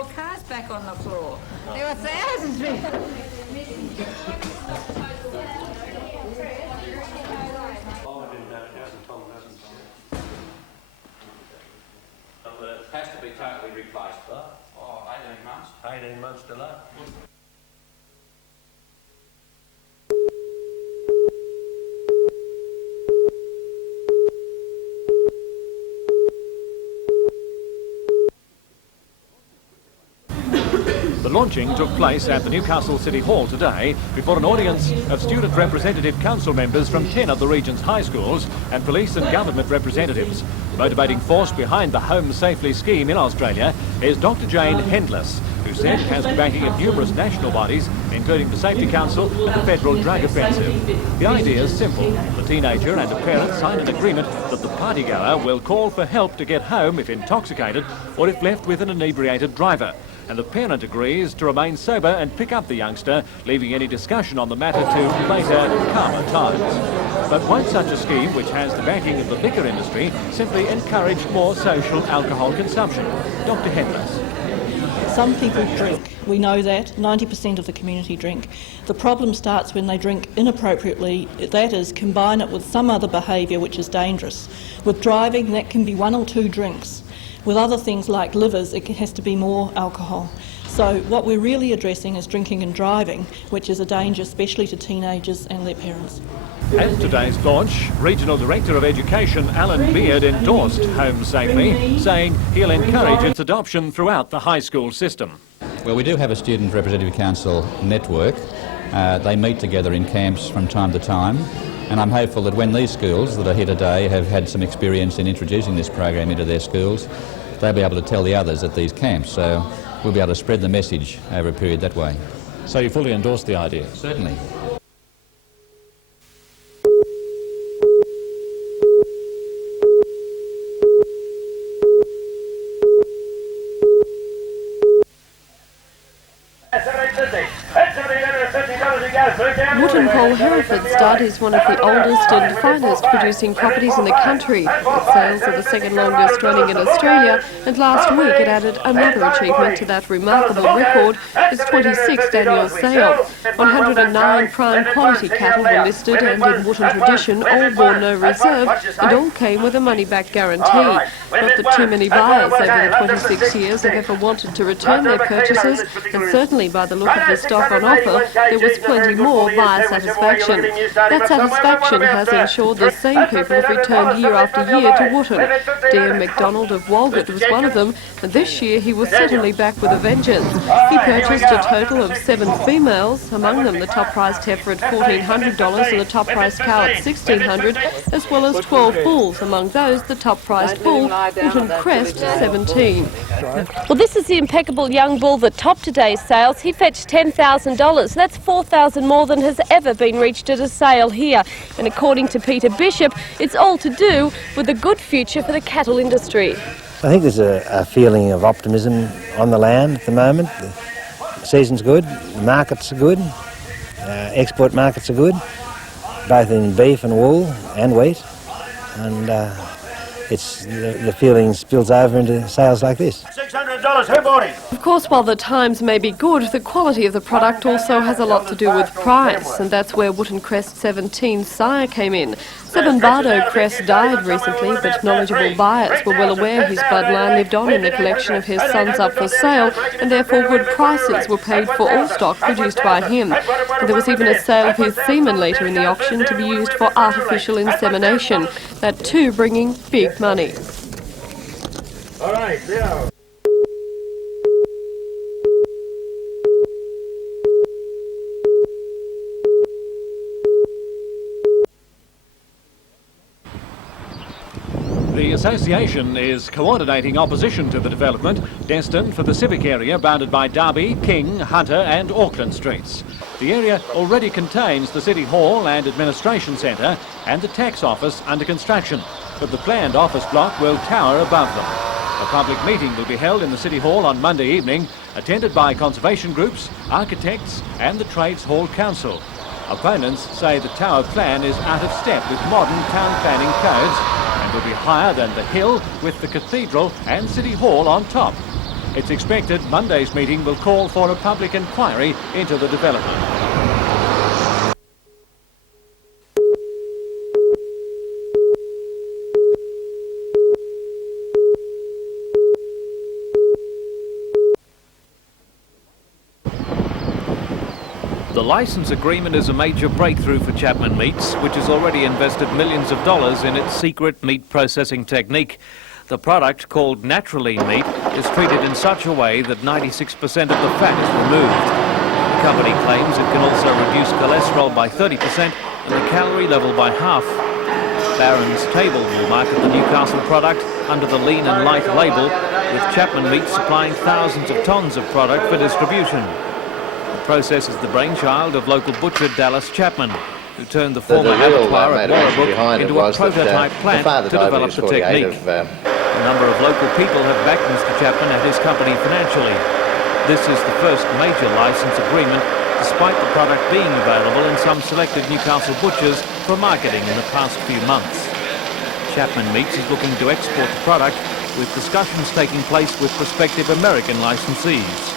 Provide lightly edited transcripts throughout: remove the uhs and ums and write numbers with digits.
more cars back on the floor. There were thousands. It has to be totally replaced. 18 months. 18 months delay. The launching took place at the Newcastle City Hall today before an audience of student representative council members from 10 of the region's high schools and police and government representatives. The motivating force behind the Home Safely scheme in Australia is Dr Jane Hendless, who said it has the backing of numerous national bodies, including the Safety Council and the Federal Drug Offensive. The idea is simple. The teenager and a parent sign an agreement that the partygoer will call for help to get home if intoxicated or if left with an inebriated driver. And the parent agrees to remain sober and pick up the youngster, leaving any discussion on the matter to later, calmer times. But won't such a scheme, which has the backing of the liquor industry, simply encourage more social alcohol consumption? Dr Hendless. Some people drink. We know that. 90% of the community drink. The problem starts when they drink inappropriately, that is, combine it with some other behaviour which is dangerous. With driving, that can be 1 or 2 drinks. With other things like livers, it has to be more alcohol. So what we're really addressing is drinking and driving, which is a danger especially to teenagers and their parents. At today's launch, Regional Director of Education Alan Beard endorsed Home Safely, saying he'll encourage its adoption throughout the high school system. Well, we do have a Student Representative Council network. They meet together in camps from time to time. And I'm hopeful that when these schools that are here today have had some experience in introducing this program into their schools, they'll be able to tell the others at these camps. So we'll be able to spread the message over a period that way. So you fully endorse the idea? Certainly. Wootton Hereford Stud is one of the oldest and finest producing properties in the country. Its sales are the second longest running in Australia, and last week it added another achievement to that remarkable record, its 26th annual sale. 109 prime quality cattle were listed, and in Wootton tradition, all bore no reserve, and all came with a money-back guarantee. Not that too many buyers over the 26 years have ever wanted to return their purchases, and certainly by the look of the stock on offer, there was plenty more buyer satisfaction. That satisfaction has ensured the same people have returned year after year to Wootton. Dean McDonald of Walgett was one of them, and this year he was certainly back with a vengeance. He purchased a total of 7 females, among them the top-priced heifer at $1,400 and the top-priced cow at $1,600, as well as 12 bulls, among those the top-priced bull, Wootton Crest, 17. Well, this is the impeccable young bull that topped today's sales. He fetched $10,000. That's $4,000 more than has ever been reached at a sale here. And according to Peter Bishop, it's all to do with a good future for the cattle industry. I think there's a feeling of optimism on the land at the moment. The season's good, the markets are good, export markets are good, both in beef and wool and wheat, and the feeling spills over into sales like this. $600, who bought it? Of course, while the times may be good, the quality of the product also has a lot to do with price, and that's where Wootton Crest 17 sire came in. 7 Bardo Crest died recently, but knowledgeable buyers were well aware his bloodline lived on in the collection of his sons up for sale, and therefore good prices were paid for all stock produced by him. And there was even a sale of his semen later in the auction to be used for artificial insemination, that too bringing big money. All right, yeah. The association is coordinating opposition to the development destined for the Civic area bounded by Derby, King, Hunter and Auckland streets. The area already contains the City Hall and Administration Centre and the Tax Office under construction, but the planned office block will tower above them. A public meeting will be held in the City Hall on Monday evening, attended by conservation groups, architects and the Trades Hall Council. Opponents say the tower plan is out of step with modern town planning codes and will be higher than the hill with the cathedral and City Hall on top. It's expected Monday's meeting will call for a public inquiry into the development. The licence agreement is a major breakthrough for Chapman Meats, which has already invested millions of dollars in its secret meat processing technique. The product, called Naturally Meat, is treated in such a way that 96% of the fat is removed. The company claims it can also reduce cholesterol by 30% and the calorie level by half. Barron's Table will market the Newcastle product under the Lean and Light label, with Chapman Meat supplying thousands of tonnes of product for distribution. The process is the brainchild of local butcher Dallas Chapman, who turned the former abattoir at Barefoot into a prototype plant to develop the technique. A number of local people have backed Mr. Chapman and his company financially. This is the first major licence agreement, despite the product being available in some selected Newcastle butchers for marketing in the past few months. Chapman Meats is looking to export the product, with discussions taking place with prospective American licensees.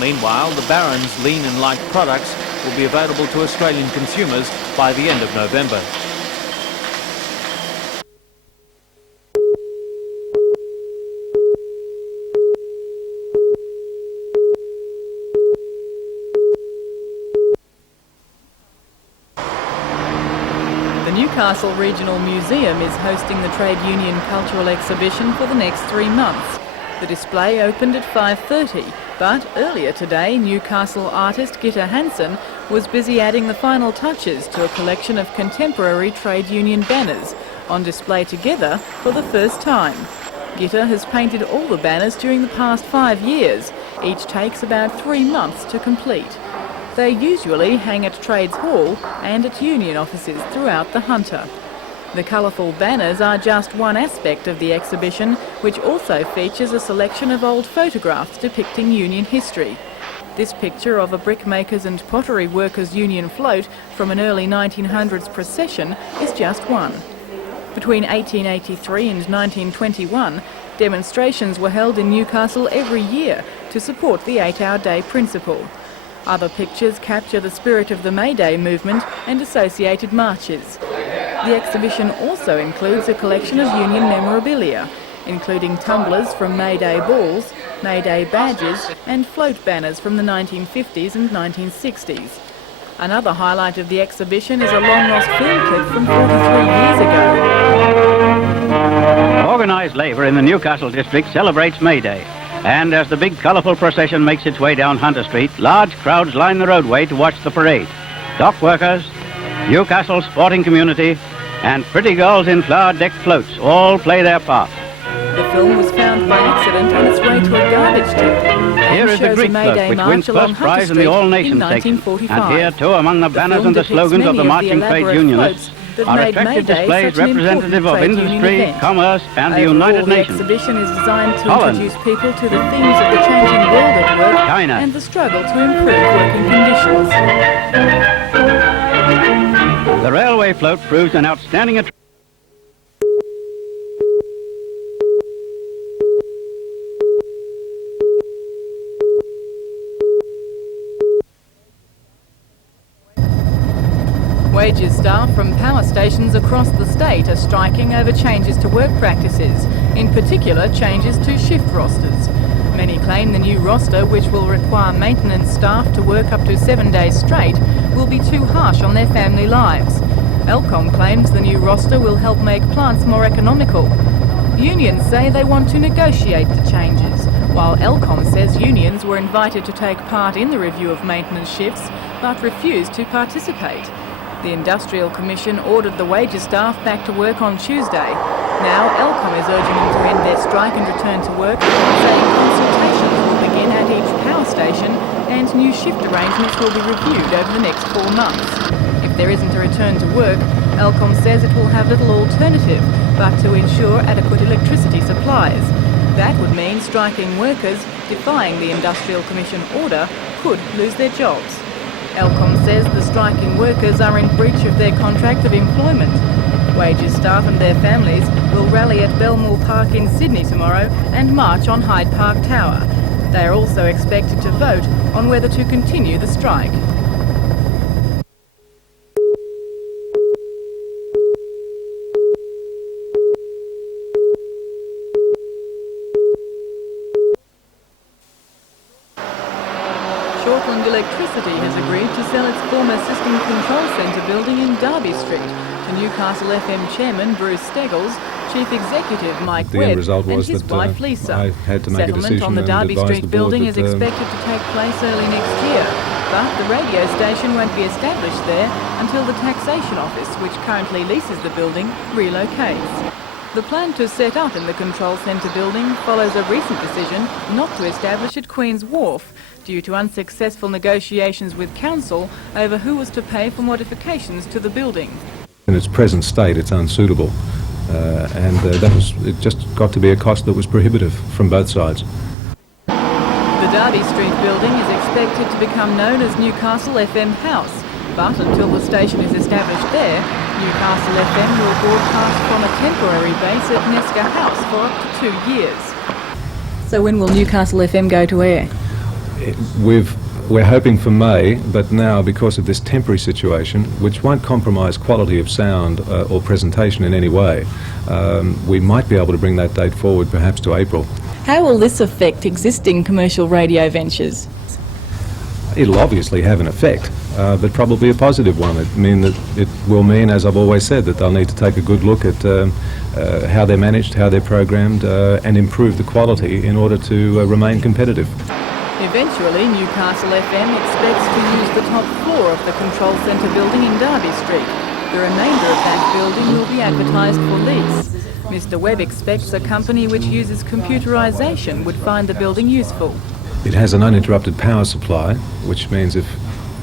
Meanwhile, the Barron's Lean and Light products will be available to Australian consumers by the end of November. The Newcastle Regional Museum is hosting the Trade Union Cultural Exhibition for the next 3 months. The display opened at 5:30, but earlier today, Newcastle artist Gitta Hansen was busy adding the final touches to a collection of contemporary trade union banners on display together for the first time. Gitta has painted all the banners during the past 5 years. Each takes about 3 months to complete. They usually hang at Trades Hall and at union offices throughout the Hunter. The colourful banners are just one aspect of the exhibition, which also features a selection of old photographs depicting union history. This picture of a brickmakers and pottery workers union float from an early 1900s procession is just one. Between 1883 and 1921, demonstrations were held in Newcastle every year to support the 8-hour day principle. Other pictures capture the spirit of the May Day movement and associated marches. The exhibition also includes a collection of union memorabilia, including tumblers from May Day balls, May Day badges and float banners from the 1950s and 1960s. Another highlight of the exhibition is a long-lost film clip from 43 years ago. Organised labour in the Newcastle district celebrates May Day. And as the big colourful procession makes its way down Hunter Street, large crowds line the roadway to watch the parade. Dock workers, Newcastle sporting community and pretty girls in flower-decked floats all play their part. The film was found by accident on its way to a garbage tip. Here is the Greek float, which wins first prize in the All Nations section. And here, too, among the banners and the slogans of the marching trade unionists, are attractive displays representative of industry, commerce and the United Nations. The exhibition is designed to introduce people to the themes of the changing world at work China. And the struggle to improve working conditions. The railway float proves an outstanding attraction. Wages staff from power stations across the state are striking over changes to work practices, in particular changes to shift rosters. Many claim the new roster, which will require maintenance staff to work up to 7 days straight, will be too harsh on their family lives. Elcom claims the new roster will help make plants more economical. Unions say they want to negotiate the changes, while Elcom says unions were invited to take part in the review of maintenance shifts, but refused to participate. The Industrial Commission ordered the wages staff back to work on Tuesday. Now Elcom is urging them to end their strike and return to work, saying consultations will begin at each power station and new shift arrangements will be reviewed over the next 4 months. If there isn't a return to work, Elcom says it will have little alternative but to ensure adequate electricity supplies. That would mean striking workers, defying the Industrial Commission order, could lose their jobs. Elcom says the striking workers are in breach of their contract of employment. Wages staff and their families will rally at Belmore Park in Sydney tomorrow and march on Hyde Park Tower. They are also expected to vote on whether to continue the strike. Shortland Electricity has agreed to sell its former System Control Centre building in Derby Street to Newcastle FM Chairman Bruce Steggles, Chief Executive Mike Webb and his wife Lisa. I had to make Settlement on the Derby Street building is expected to take place early next year, but the radio station won't be established there until the Taxation Office, which currently leases the building, relocates. The plan to set up in the Control Centre building follows a recent decision not to establish at Queen's Wharf due to unsuccessful negotiations with Council over who was to pay for modifications to the building. In its present state, it's unsuitable, it just got to be a cost that was prohibitive from both sides. The Derby Street building is expected to become known as Newcastle FM House, but until the station is established there, Newcastle FM will broadcast from a temporary base at Nesca House for up to 2 years. So when will Newcastle FM go to air? We're hoping for May, but now because of this temporary situation, which won't compromise quality of sound or presentation in any way, we might be able to bring that date forward perhaps to April. How will this affect existing commercial radio ventures? It'll obviously have an effect, but probably a positive one. It will mean, as I've always said, that they'll need to take a good look at how they're managed, how they're programmed, and improve the quality in order to remain competitive. Eventually, Newcastle FM expects to use the top floor of the Control Centre building in Derby Street. The remainder of that building will be advertised for lease. Mr Webb expects a company which uses computerisation would find the building useful. It has an uninterrupted power supply, which means if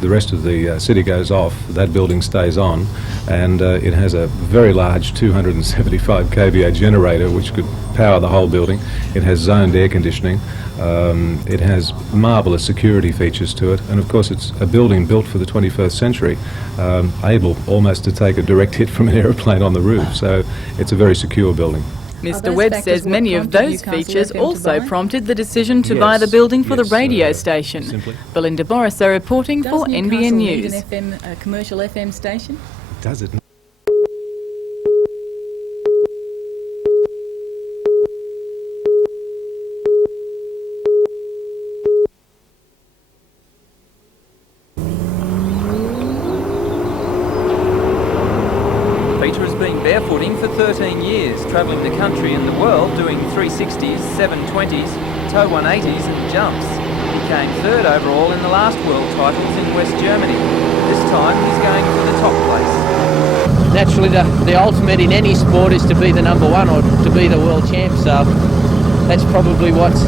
the rest of the city goes off, that building stays on, and it has a very large 275 kVA generator which could power the whole building. It has zoned air conditioning. It has marvellous security features to it, and of course it's a building built for the 21st century, able almost to take a direct hit from an aeroplane on the roof, so it's a very secure building. Mr Webb says many of those features also prompted the decision to buy the building for the radio station. Belinda Borisser reporting for NBN News. Does Newcastle need a commercial FM station? Does it? Peter has been barefooting for 13 years, travelling the country and the world doing 360s, 720s, tow 180s and jumps. He came third overall in the last world titles in West Germany. This time he's going for the top place. Naturally the ultimate in any sport is to be the number one or to be the world champ, so that's probably what's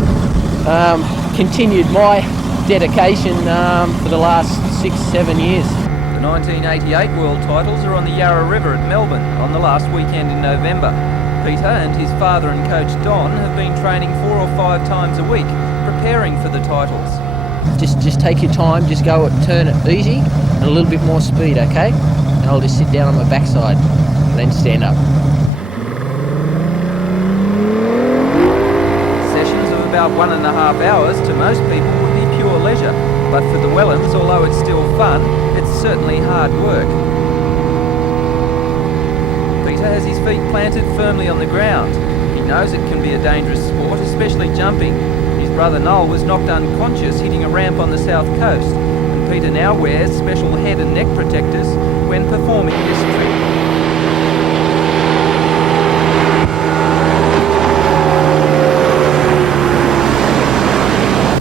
continued my dedication for the last 6-7 years. The 1988 world titles are on the Yarra River at Melbourne on the last weekend in November. Peter and his father and coach Don have been training 4 or 5 times a week, preparing for the titles. Just take your time, just go turn it easy and a little bit more speed, okay? And I'll just sit down on my backside and then stand up. Sessions of about 1.5 hours to most people would be pure leisure, but for the Wellands, although it's still fun, it's certainly hard work. Peter has his feet planted firmly on the ground. He knows it can be a dangerous sport, especially jumping. His brother Noel was knocked unconscious hitting a ramp on the south coast, and Peter now wears special head and neck protectors when performing this trick.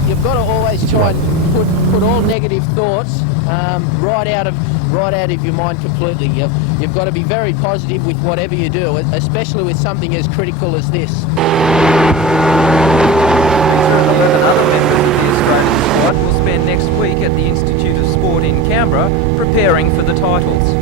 You've got to always try and put all negative thoughts right out of your mind completely. You've got to be very positive with whatever you do, especially with something as critical as this. Peter and 11 other members of the Australian squad will spend next week at the Institute of Sport in Canberra preparing for the titles.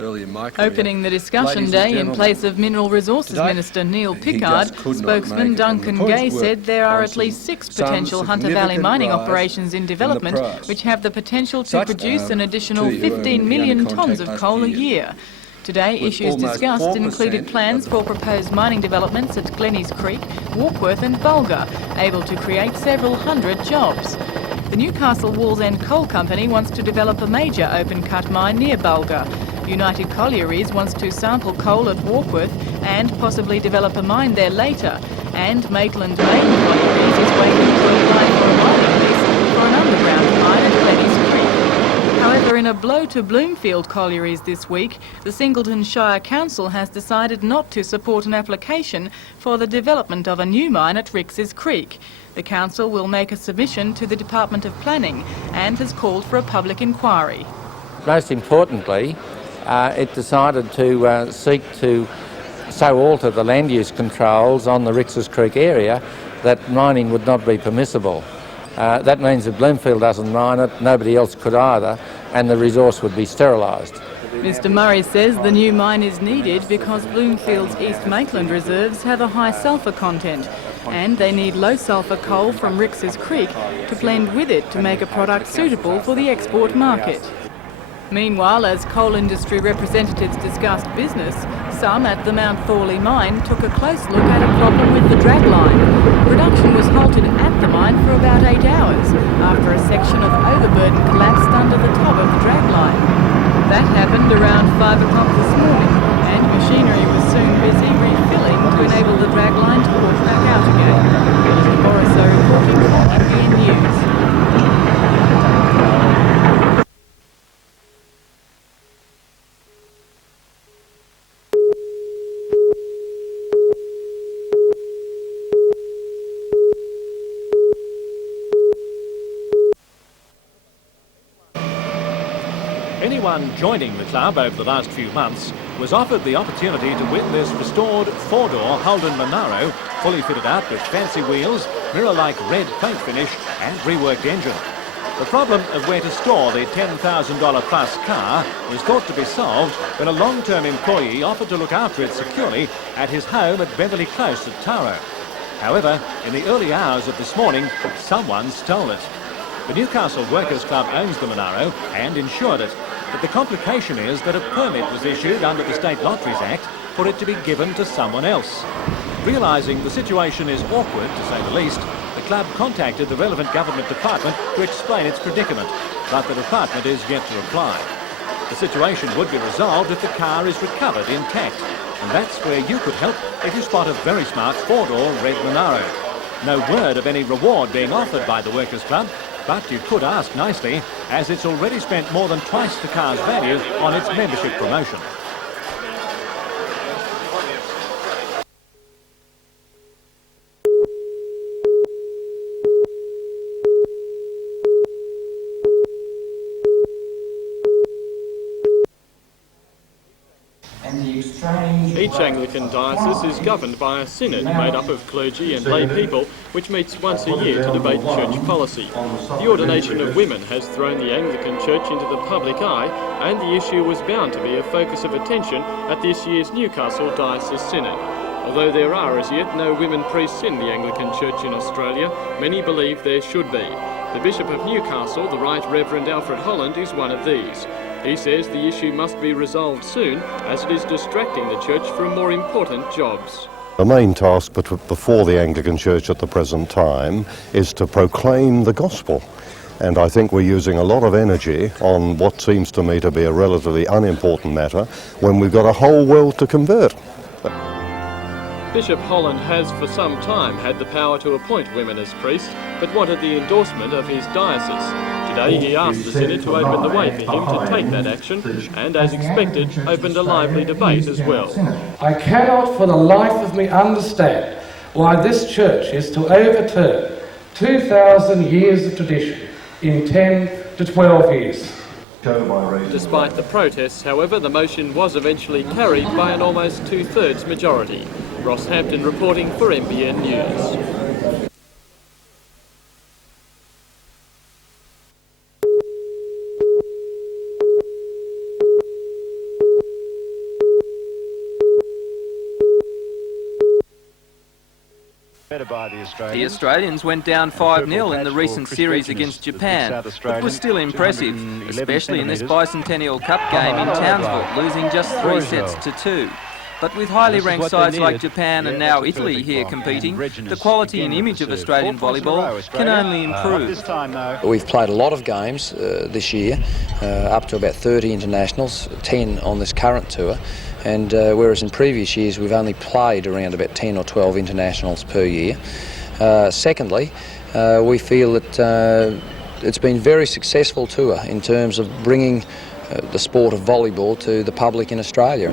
Early in Opening the discussion day in place of Mineral Resources Minister Neil Pickard, spokesman Duncan Gay said there are at least 6 potential Hunter Valley mining operations in development which have the potential to produce an additional 15 million tonnes of coal a year. Today, issues discussed included plans for proposed mining developments at Glennies Creek, Warkworth and Bulga, able to create several hundred jobs. The Newcastle Walls End Coal Company wants to develop a major open-cut mine near Bulga. United Collieries wants to sample coal at Warkworth and possibly develop a mine there later. And Maitland Maiden Collieries is waiting to apply for a mining lease for an underground mine at Glennies Creek. However, in a blow to Bloomfield Collieries this week, the Singleton Shire Council has decided not to support an application for the development of a new mine at Rix's Creek. The council will make a submission to the Department of Planning and has called for a public inquiry. Most importantly, it decided to seek to so alter the land use controls on the Rix's Creek area that mining would not be permissible. That means if Bloomfield doesn't mine it, nobody else could either, and the resource would be sterilised. Mr Murray says the new mine is needed because Bloomfield's East Maitland reserves have a high sulphur content, and they need low sulphur coal from Rix's Creek to blend with it to make a product suitable for the export market. Meanwhile, as coal industry representatives discussed business, some at the Mount Thorley mine took a close look at a problem with the dragline. Production was halted at the mine for about 8 hours after a section of overburden collapsed under the top of the dragline. That happened around 5 o'clock this morning, and machinery was soon busy refilling to enable the dragline to push back out again. Mr Borissow reporting for NBN News. Anyone joining the club over the last few months was offered the opportunity to win this restored 4-door Holden Monaro, fully fitted out with fancy wheels, mirror-like red paint finish and reworked engine. The problem of where to store the $10,000 plus car was thought to be solved when a long-term employee offered to look after it securely at his home at Beverley Close at Taro. However, in the early hours of this morning, someone stole it. The Newcastle Workers' Club owns the Monaro and insured it, but the complication is that a permit was issued under the State Lotteries Act for it to be given to someone else. Realising the situation is awkward, to say the least, the club contacted the relevant government department to explain its predicament, but the department is yet to reply. The situation would be resolved if the car is recovered intact, and that's where you could help if you spot a very smart 4-door red Monaro. No word of any reward being offered by the Workers' Club, but you could ask nicely, as it's already spent more than twice the car's value on its membership promotion. Each Anglican diocese is governed by a synod made up of clergy and lay people, which meets once a year to debate church policy. The ordination of women has thrown the Anglican Church into the public eye, and the issue was bound to be a focus of attention at this year's Newcastle Diocese Synod. Although there are as yet no women priests in the Anglican Church in Australia, many believe there should be. The Bishop of Newcastle, the Right Reverend Alfred Holland, is one of these. He says the issue must be resolved soon, as it is distracting the Church from more important jobs. The main task before the Anglican Church at the present time is to proclaim the gospel. And I think we're using a lot of energy on what seems to me to be a relatively unimportant matter when we've got a whole world to convert. Bishop Holland has for some time had the power to appoint women as priests, but wanted the endorsement of his diocese. Today he asked the Synod to open the way for him to take that action, and as expected, opened a lively debate as well. I cannot for the life of me understand why this church is to overturn 2,000 years of tradition in 10 to 12 years. Despite the protests, however, the motion was eventually carried by an almost 2/3 majority. Ross Hampton reporting for NBN News. The Australians went down 5-0 in the recent series against Japan, but were still impressive, especially in this Bicentennial Cup game in Townsville, losing just 3 sets to 2. But with highly ranked sides like Japan and now Italy here competing, the quality and image of Australian volleyball can only improve. We've played a lot of games this year, up to about 30 internationals, 10 on this current tour, and whereas in previous years we've only played around about 10 or 12 internationals per year. Secondly, we feel that it's been a very successful tour in terms of bringing the sport of volleyball to the public in Australia.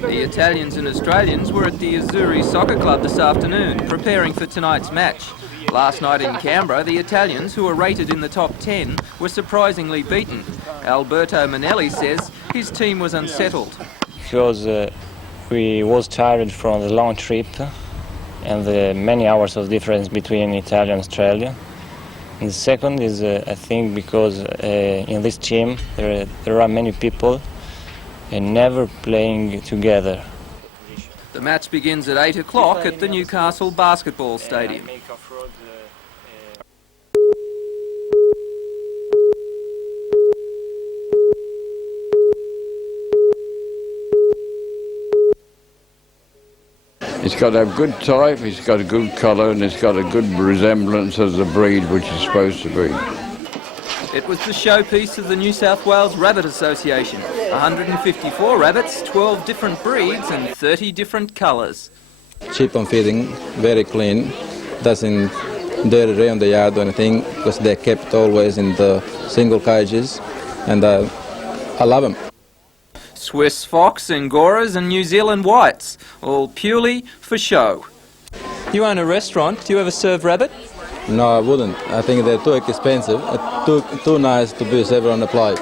The Italians and Australians were at the Azzurri Soccer Club this afternoon, preparing for tonight's match. Last night in Canberra, the Italians, who were rated in the top 10, were surprisingly beaten. Alberto Manelli says his team was unsettled. Because we was tired from the long trip and the many hours of difference between Italy and Australia. And the second is, I think, because in this team there are many people and never playing together. The match begins at 8 o'clock at the Newcastle Basketball Stadium. It's got a good type, it's got a good colour, and it's got a good resemblance of the breed which it's supposed to be. It was the showpiece of the New South Wales Rabbit Association. 154 rabbits, 12 different breeds and 30 different colours. Cheap on feeding, very clean, doesn't dirt around the yard or anything, because they're kept always in the single cages, and I love them. Swiss fox, Angoras and New Zealand whites, all purely for show. You own a restaurant, do you ever serve rabbit? No, I wouldn't. I think they're too expensive, too nice to be served on the plate.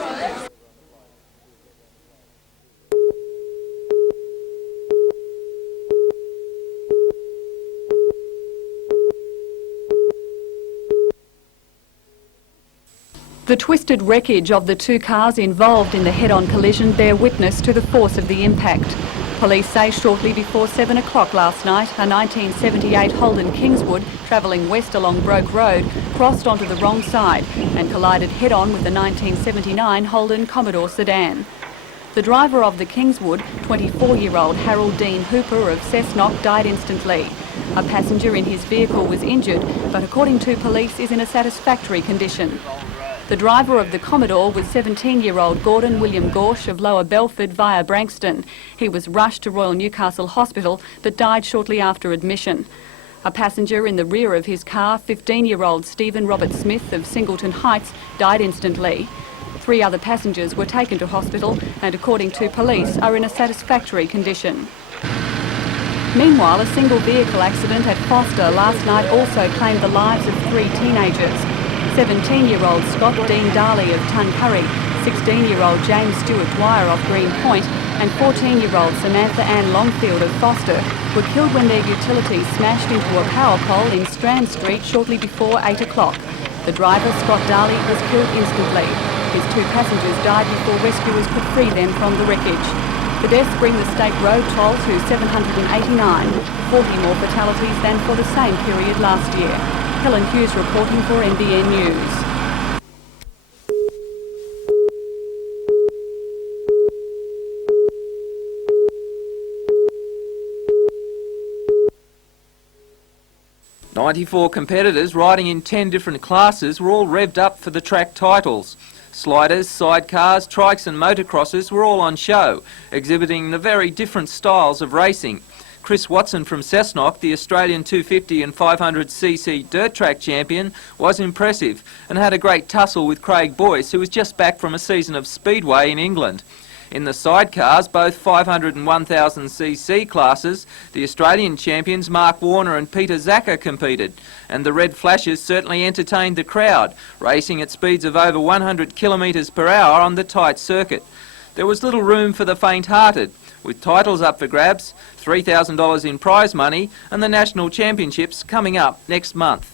The twisted wreckage of the 2 cars involved in the head-on collision bear witness to the force of the impact. Police say shortly before 7 o'clock last night, a 1978 Holden Kingswood travelling west along Broke Road crossed onto the wrong side and collided head-on with the 1979 Holden Commodore sedan. The driver of the Kingswood, 24-year-old Harold Dean Hooper of Cessnock, died instantly. A passenger in his vehicle was injured, but according to police is in a satisfactory condition. The driver of the Commodore was 17-year-old Gordon William Gorsh of Lower Belford via Branxton. He was rushed to Royal Newcastle Hospital but died shortly after admission. A passenger in the rear of his car, 15-year-old Stephen Robert Smith of Singleton Heights, died instantly. 3 other passengers were taken to hospital and, according to police, are in a satisfactory condition. Meanwhile, a single vehicle accident at Foster last night also claimed the lives of 3 teenagers. 17-year-old Scott Dean Darley of Tuncurry, 16-year-old James Stewart Dwyer of Green Point and 14-year-old Samantha Ann Longfield of Foster were killed when their utilities smashed into a power pole in Strand Street shortly before 8 o'clock. The driver, Scott Darley, was killed instantly. His 2 passengers died before rescuers could free them from the wreckage. The deaths bring the state road toll to 789, 40 more fatalities than for the same period last year. Helen Hughes reporting for NBN News. "94 competitors riding in 10 different classes were all revved up for the track titles. Sliders, sidecars, trikes and motocrosses were all on show, exhibiting the very different styles of racing. Chris Watson from Cessnock, the Australian 250 and 500cc dirt track champion, was impressive and had a great tussle with Craig Boyce, who was just back from a season of speedway in England. In the sidecars, both 500 and 1000cc classes, the Australian champions Mark Warner and Peter Zacher competed, and the red flashes certainly entertained the crowd, racing at speeds of over 100 kilometres per hour on the tight circuit. There was little room for the faint-hearted, with titles up for grabs, $3,000 in prize money and the national championships coming up next month.